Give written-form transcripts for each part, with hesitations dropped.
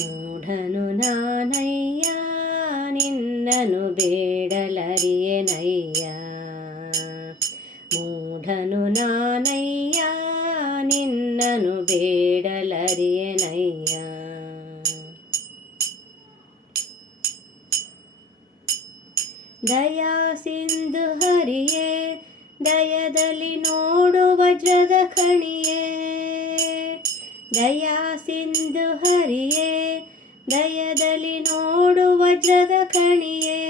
ಮೂಢನು ನಾನಯ್ಯ ನಿನ್ನನು ಬೇಡಲರಿಯೆನಯ್ಯ. ಮೂಢನು ನಾನಯ್ಯ ನಿನ್ನನು ಬೇಡಲರಿಯೆನಯ್ಯ. ದಯಾ ಸಿಂಧು ಹರಿಯೇ ದಯದಲ್ಲಿ ನೋಡು ವಜ್ರದ ಖಣಿಯೇ. ದಯಾ ಸಿಂಧು ಹರಿಯೇ ದಯದಲ್ಲಿ ನೋಡು ವಜ್ರದ ಖಣಿಯೇ.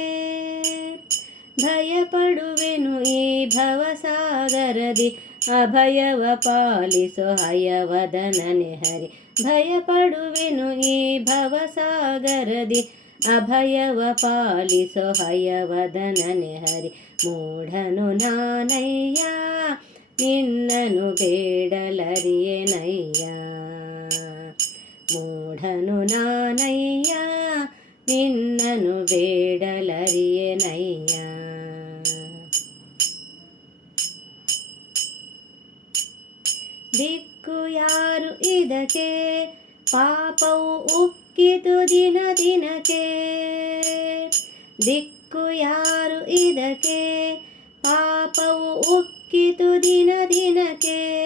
ಭಯಪಡುವೆನು ಈ ಭವಸಾಗರದಿ ಅಭಯವ ಪಾಲಿಸೋ ಹಯವದನನೆ ಹರಿ. ಭಯಪಡುವೆನು ಈ ಭವಸಾಗರದಿ ಅಭಯವ ಪಾಲಿಸೋ ಹಯವದನನೆ ಹರಿ. ಮೂಢನು ನಾನಯ್ಯ ನಿನ್ನನು ಬೇಡಲರಿಯೆನಯ್ಯ. ಮೂಢನು ನಾನಯ್ಯ ನಿನ್ನನು ಬೇಡಲರಿಯೆನಯ್ಯ. ದಿಕ್ಕು ಯಾರು ಇದಕ್ಕೆ ಪಾಪವು ಉಕ್ಕಿತು ದಿನ ದಿನಕ್ಕೆ. ದಿಕ್ಕು ಯಾರು ಇದಕ್ಕೆ ಪಾಪವು ಉಕ್ಕಿತು ದಿನ ದಿನಕ್ಕೆ.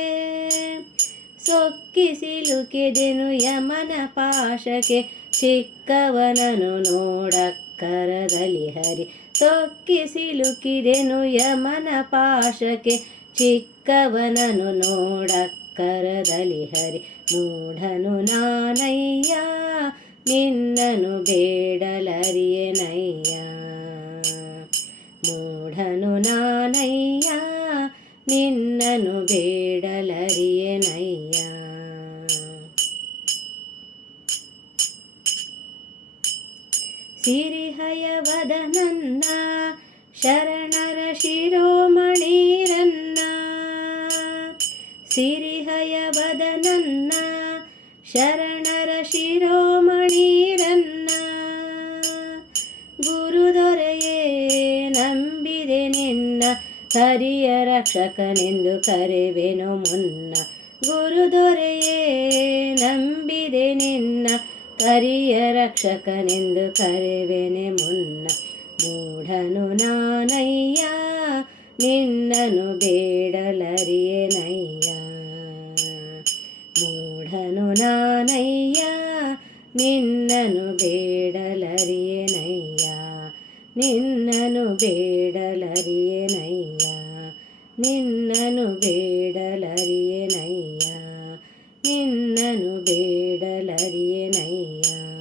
ಸೊಕ್ಕಿ ಸಿಲುಕಿದೆನು ಯಮನ ಪಾಶಕ್ಕೆ ಚಿಕ್ಕವನನು ನೋಡಕ್ಕರದಲ್ಲಿ ಹರಿ. ಸೊಕ್ಕಿ ಸಿಲುಕಿದೆನು ಯಮನ ಪಾಶಕ್ಕೆ ಚಿಕ್ಕವನನು ನೋಡಕ್ಕರದಲ್ಲಿ ಹರಿ. ಮೂಢನು ನಾನಯ್ಯ ನಿನ್ನನು ಬೇಡಲರಿಯೆನಯ್ಯ. ಮೂಢನು ನಾನಯ್ಯ ನಿನ್ನನು ಬೇಡಲರಿಯೆನಯ್ಯ. ಸಿರಿಹಯವದನನ್ನ ಶರಣರ ಶಿರೋಮಣಿರನ್ನ. ಸಿರಿಹಯವದನನ್ನ ಶರಣರ ಶಿರೋಮಣಿರನ್ನ. ಗುರುದೊರೆಯೇ ನಂಬಿದೆ ನಿನ್ನ ಹರಿಯ ರಕ್ಷಕನೆಂದು ಕರೆವೆನು ಮುನ್ನ. ಗುರುದೊರೆಯೇ ನಂಬಿದೆ ನಿನ್ನ ಹರಿಯ ರಕ್ಷಕನೆಂದು ಕರೆವೆನೆ ಮುನ್ನ. ಮೂಢನು ನಾನಯ್ಯ ನಿನ್ನನು ಬೇಡಲರಿಯೆನಯ್ಯ. ಮೂಢನು ನಾನಯ್ಯ ನಿನ್ನನು ಬೇಡಲರಿಯೆನಯ್ಯ. ನಿನ್ನನು ಬೇಡಲರಿಯೆನಯ್ಯ. ನಿನ್ನನು ಬೇಡಲರಿಯೆನಯ್ಯ. ನಿನ್ನನು ಬೇಡಲರಿಯೆನಯ್ಯ.